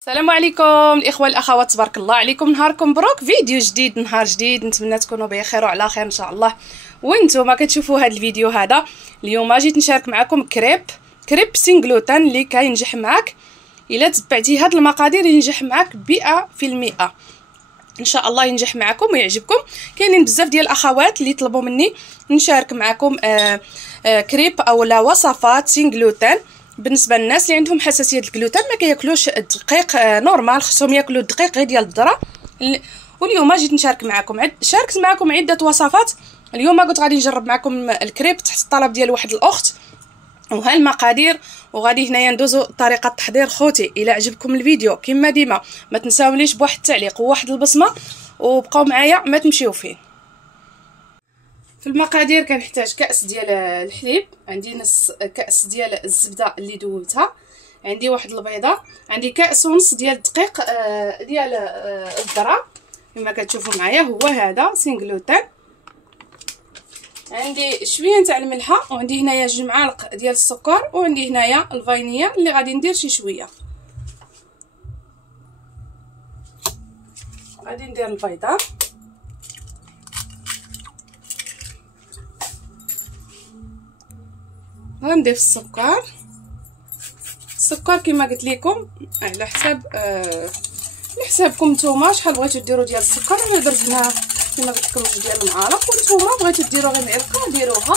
السلام عليكم الاخوه الاخوات، تبارك الله عليكم، نهاركم مبروك. فيديو جديد، نهار جديد، نتمنى تكونوا بخير وعلى خير ان شاء الله. وانتم كتشوفوا هذا الفيديو هذا اليوم جيت نشارك معكم كريب سينغلوتان اللي كينجح معك الا تبعتي هاد المقادير، ينجح معك 100%. ان شاء الله ينجح معكم ويعجبكم. كاينين بزاف ديال الاخوات اللي طلبوا مني نشارك معكم كريب اولا وصفات سينغلوتان بالنسبه للناس اللي عندهم حساسيه الجلوتين، ما كياكلوش الدقيق نورمال، خصهم ياكلوا الدقيق غير ديال الذره. واليوم جيت نشارك معكم شاركت معكم عده وصفات. اليوم قلت غادي نجرب معكم الكريب تحت الطلب ديال واحد الاخت، وها المقادير، وغادي هنايا ندوزو طريقه التحضير. خوتي الا عجبكم الفيديو كما ديما ما تنساوليش بواحد التعليق وواحد البصمه، وبقاو معايا ما تمشيو فين. في المقادير كنحتاج كاس ديال الحليب، عندي نص كاس ديال الزبده اللي دوبتها، عندي واحد البيضه، عندي كاس ونص ديال الدقيق ديال الذره كما كتشوفوا معايا، هو هذا سينغلوتان. عندي شويه نتاع الملحه، وعندي هنايا 2 معالق ديال السكر، وعندي هنايا الفانيليا اللي غادي ندير شي شويه. غادي ندير البيضه، غنضيف السكر كما قلت لكم على حسابكم نتوما شحال بغيتو ديروا ديال السكر. انا درت هنا كما قلت لكم 2 ديال المعالق، وانتوما بغيتو ديروا غير معلقه ديروها.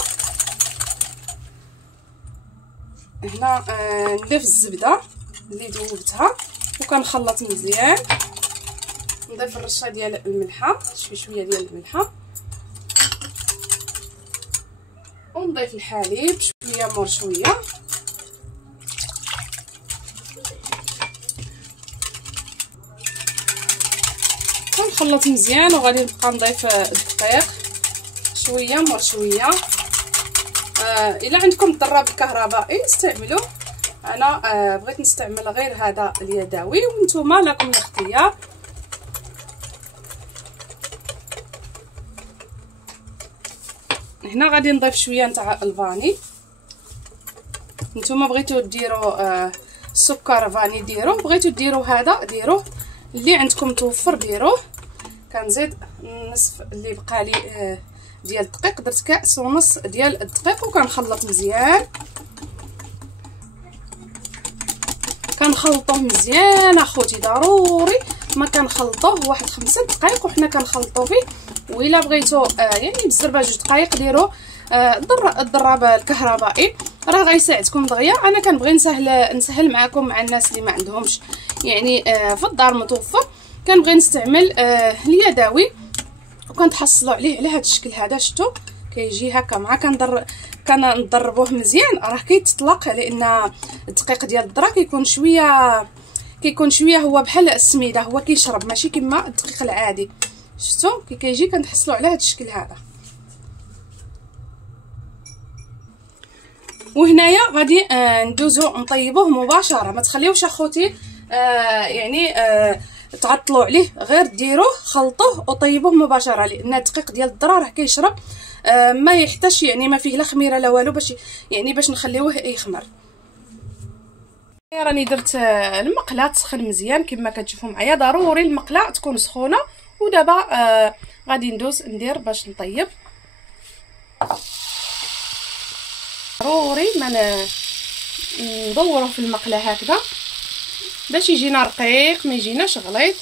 هنا نضيف الزبده اللي ذوبتها وكنخلط مزيان، نضيف الرشه ديال الملحه، شويه ديال الملحه، ونضيف الحليب شويه مور شويه، ونخلط مزيان. وغادي نبقى نضيف الدقيق شويه مور شويه. الا عندكم الضراب الكهربائي استعملوه، انا بغيت نستعمل غير هذا اليدوي، وانتم لكم الاختيار. هنا غادي نضيف شويه نتاع الفاني، نتوما بغيتو ديروا سكر فاني ديروه، بغيتو ديروا هذا ديروه، اللي عندكم توفر ديروه. كنزيد النصف اللي بقى لي ديال الدقيق، درت كاس ونص ديال الدقيق، وكنخلط مزيان، كنخلطوه مزيان اخوتي. ضروري ما كنخلطوه واحد 5 دقائق وحنا كنخلطو فيه. وإلا بغيتو يعني بالزربه 2 دقائق ديروا الضراب الكهربائي، راه غيساعدكم دغيا. انا كنبغي نسهل معكم مع الناس اللي ما عندهمش يعني في الدار متوفر، كنبغي نستعمل اليدوي، وكنتحصلوا عليه على هذا الشكل هذا. شفتوا كيجي هكا مع كنضربوه مزيان، راه كيتطلق، لان الدقيق ديال الذره كيكون شويه هو بحال السميده، هو كيشرب ماشي كما الدقيق العادي. شفتوا كيجي كنتحصلوا على هذا الشكل هذا. وهنايا غادي ندوزو نطيبوه مباشره، ما تخليوش اخوتي يعني تعطلوا عليه، غير ديروه خلطوه وطيبوه مباشره، لان الدقيق ديال الذره راه كيشرب، ما يحتاج يعني ما فيه لا خميره لا والو باش نخليوه يخمر. راني درت المقله تسخن مزيان كما كتشوفوا معايا، ضروري المقله تكون سخونه. ودابا غادي ندير باش نطيب. ضروري ما ندوروا في المقله هكذا باش يجينا رقيق، ما يجيناش غليظ.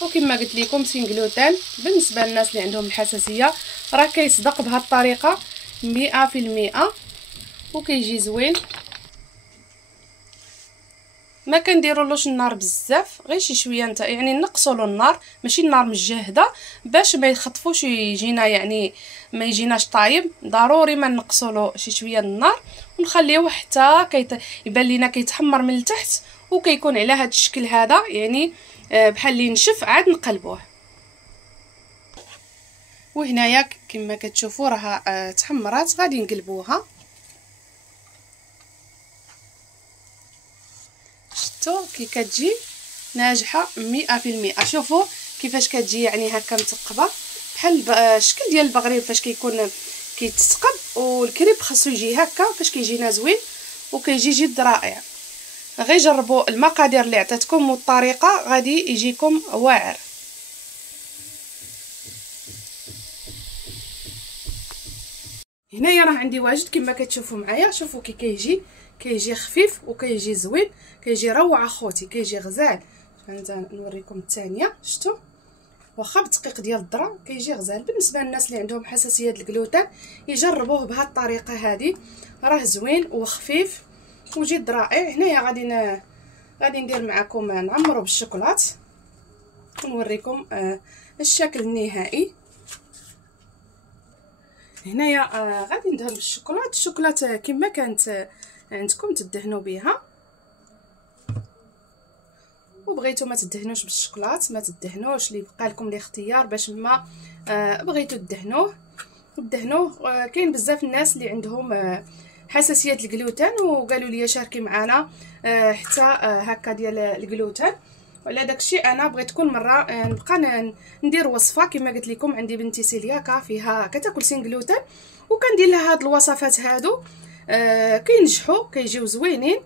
وكما قلت لكم سينغلوتان بالنسبه للناس اللي عندهم الحساسيه راه كيصدق بهذه الطريقه 100%، وكيجي زوين. ما كنديرولوش النار بزاف، غير شي شويه نتا يعني نقصوا له النار، ماشي النار مجهده باش ما يخطفوش يجينا يعني ما يجيناش طايب. ضروري ما نقصوا له شي شويه النار، ونخليوه حتى يبان لينا كيتحمر من التحت، وكيكون على هذا الشكل هذا يعني بحال اللي نشف. عاد نقلبوه. وهنايا كما كتشوفوا راها تحمرات، غادي نقلبوها. شفتوا كي كتجي ناجحه 100%. شوفوا كيفاش كتجي يعني هكا مثقبه بحال الشكل ديال البغريب فاش كيكون كيتثقب. والكريب خاصو يجي هكا فاش كيجينا زوين وكيجي جد رائع. غير جربوا المقادير اللي عطيتكم والطريقه غادي يجيكم واعر. هنايا راه عندي واجد كما كتشوفوا معايا. شوفوا كي كيجي خفيف وكيجي زوين، كيجي روعه خوتي، كيجي غزال. نوريكم الثانيه. شفتوا واخا بدقيق ديال الذره كيجي غزال. بالنسبه للناس اللي عندهم حساسيه الجلوتين يجربوه بهذه الطريقه هذه، راه زوين وخفيف وجد رائع. هنايا غادي ندير معكم نعمرو بالشوكولات ونوريكم الشكل النهائي. هنايا غادي ندهن بالشوكولات. الشوكولات كما كانت عندكم تدهنوا بها، وبغيتو ما تدهنوش بالشوكولات ما تدهنوش، اللي بقى لكم الاختيار باش ما بغيتو تدهنوه. كاين بزاف الناس اللي عندهم حساسيه الجلوتين وقالوا لي شاركي معنا حتى هكا ديال الجلوتين. وعلى داكشي انا بغيت كل مره نبقى ندير وصفه كما قلت لكم. عندي بنتي سيلياكا فيها كتاكل سين جلوتين وكندير لها هاد الوصفات هادو كينجحوا كيجيو زوينين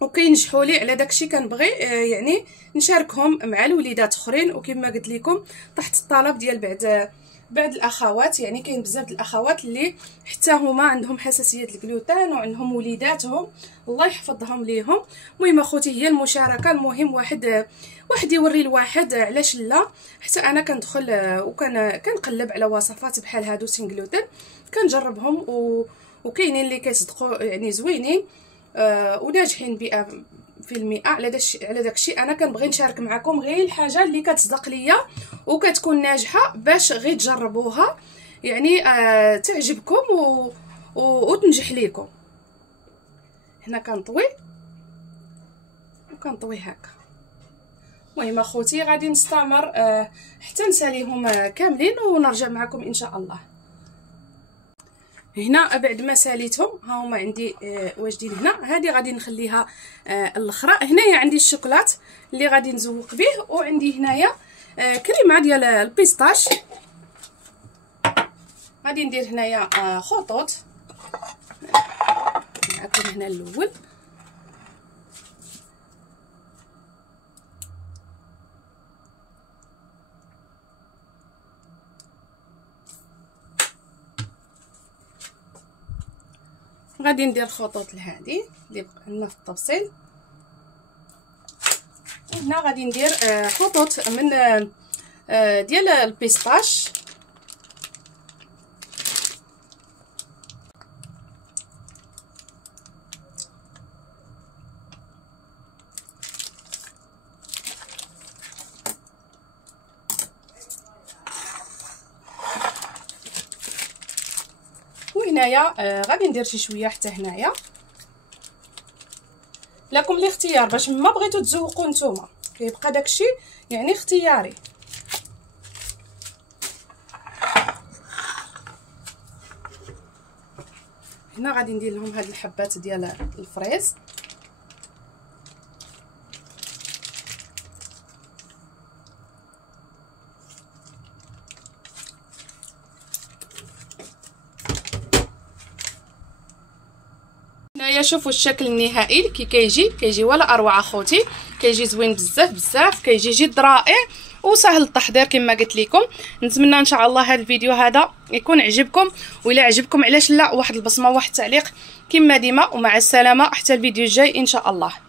وكينجحوا لي. على داكشي كنبغي يعني نشاركهم مع الوليدات اخرين. وكما قلت لكم تحت الطلب ديال بعض الاخوات، يعني كاين بزاف الاخوات اللي حتى هما عندهم حساسيه الجلوتين وعندهم وليداتهم الله يحفظهم ليهم. المهم اخوتي هي المشاركه. المهم واحد يوري الواحد، علاش لا. حتى انا كندخل كنقلب على وصفات بحال هادو سين جلوتين كنجربهم وكاينين اللي كيصدقوا يعني زوينين وناجحين 100%. على داكشي انا كنبغي نشارك معكم غير الحاجه اللي كتصدق ليا وكتكون ناجحه باش غير تجربوها، يعني تعجبكم وتنجح ليكم. هنا كنطوي هكا. المهم اخوتي غادي نستمر حتى نساليهم كاملين ونرجع معكم ان شاء الله. هنا بعد ما ساليتهم ها هما عندي واجدين هنا. هذه غادي نخليها الاخرى. هنايا عندي الشوكولات اللي غادي نزوق به، وعندي هنايا كريمه ديال البيستاش. غادي ندير هنايا خطوط معكم هنا الاول. غادي ندير خطوط لهذه اللي بقى لنا في التفصيل. هنا غادي ندير خطوط من ديال البيستاش. وهنايا غادي ندير شي شويه حتى هنايا. لكم الاختيار باش ما بغيتو تزوقوا نتوما، كيبقى داكشي يعني اختياري. هنا غادي ندير لهم هاد الحبات ديال الفريز. هنايا شوفوا الشكل النهائي كي كيجي ولا اروع اخوتي. كيجي زوين بزاف كيجي جد رائع وسهل التحضير كما قلت لكم. نتمنى ان شاء الله هذا الفيديو هذا يكون عجبكم، وإلا عجبكم علاش لا واحد البصمه وواحد التعليق كما ديما. ومع السلامه حتى الفيديو الجاي ان شاء الله.